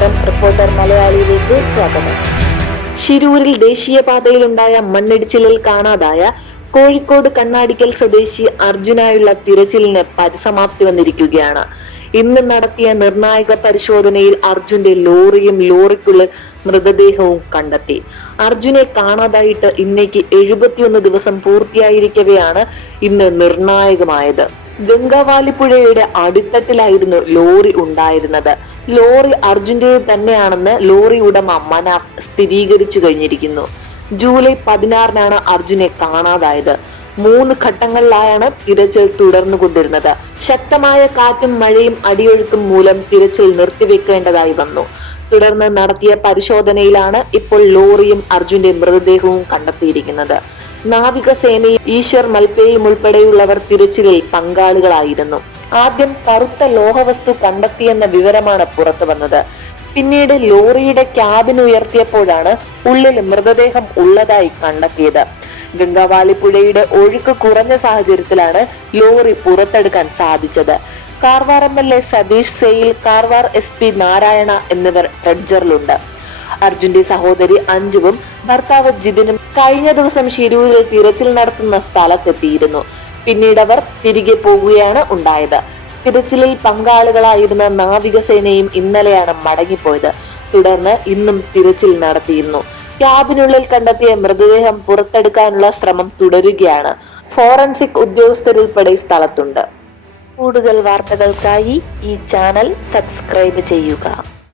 നമസ്കാരം, റിപ്പോർട്ടർ മലയാളിയിലേക്ക് സ്വാഗതം. ശിരൂരിൽ ദേശീയപാതയിലുണ്ടായ മണ്ണിടിച്ചിലിൽ കാണാതായ കോഴിക്കോട് കണ്ണാടിക്കൽ സ്വദേശി അർജുനായുള്ള തിരച്ചിലിന് പരിസമാപ്തി വന്നിരിക്കുകയാണ്. ഇന്ന് നടത്തിയ നിർണായക പരിശോധനയിൽ അർജുന്റെ ലോറിയും ലോറിക്കുള്ള മൃതദേഹവും കണ്ടെത്തി. അർജുനെ കാണാതായിട്ട് ഇന്നേക്ക് 71 ദിവസം പൂർത്തിയായിരിക്കവെയാണ് ഇന്ന് നിർണായകമായത്. ഗംഗാവാലിപ്പുഴയുടെ അടിത്തട്ടിലായിരുന്നു ലോറി ഉണ്ടായിരുന്നത്. ലോറി അർജുന്റെ തന്നെയാണെന്ന് ലോറി ഉടമ മനാഫ് സ്ഥിരീകരിച്ചു കഴിഞ്ഞിരിക്കുന്നു. ജൂലൈ 16-നാണ് അർജുനെ കാണാതായത്. 3 ഘട്ടങ്ങളിലായാണ് തിരച്ചിൽ തുടർന്നുകൊണ്ടിരുന്നത്. ശക്തമായ കാറ്റും മഴയും അടിയൊഴുക്കും മൂലം തിരച്ചിൽ നിർത്തിവെക്കേണ്ടതായി വന്നു. തുടർന്ന് നടത്തിയ പരിശോധനയിലാണ് ഇപ്പോൾ ലോറിയും അർജുന്റെ മൃതദേഹവും കണ്ടെത്തിയിരിക്കുന്നത്. നാവികസേനയും ഈശ്വർ മൽപേയും ഉൾപ്പെടെയുള്ളവർ തിരച്ചിലിൽ പങ്കാളികളായിരുന്നു. ആദ്യം കറുത്ത ലോഹവസ്തു കണ്ടെത്തിയെന്ന വിവരമാണ് പുറത്തു വന്നത്. പിന്നീട് ലോറിയുടെ ക്യാബിൻ ഉയർത്തിയപ്പോഴാണ് ഉള്ളിൽ മൃതദേഹം ഉള്ളതായി കണ്ടെത്തിയത്. ഗംഗാവാലിപ്പുഴയുടെ ഒഴുക്ക് കുറഞ്ഞ സാഹചര്യത്തിലാണ് ലോറി പുറത്തെടുക്കാൻ സാധിച്ചത്. കാർവാർ MLA സതീഷ് സെയിൽ, കാർവാർ SP നാരായണ എന്നിവർ ട്രെഡ്ജറിലുണ്ട്. അർജുന്റെ സഹോദരി അഞ്ജുവും ഭർത്താവ് ജിതിനും കഴിഞ്ഞ ദിവസം ശിരൂരിൽ തിരച്ചിൽ നടത്തുന്ന സ്ഥലത്തെത്തിയിരുന്നു. പിന്നീട് അവർ തിരികെ പോകുകയാണ് ഉണ്ടായത്. തിരച്ചിലിൽ പങ്കാളികളായിരുന്ന നാവികസേനയും ഇന്നലെയാണ് മടങ്ങിപ്പോയത്. തുടർന്ന് ഇന്നും തിരച്ചിൽ നടത്തിയിരുന്നു. ക്യാബിനുള്ളിൽ കണ്ടെത്തിയ മൃതദേഹം പുറത്തെടുക്കാനുള്ള ശ്രമം തുടരുകയാണ്. ഫോറൻസിക് ഉദ്യോഗസ്ഥരുൾപ്പെടെ സ്ഥലത്തുണ്ട്. കൂടുതൽ വാർത്തകൾക്കായി ഈ ചാനൽ സബ്സ്ക്രൈബ് ചെയ്യുക.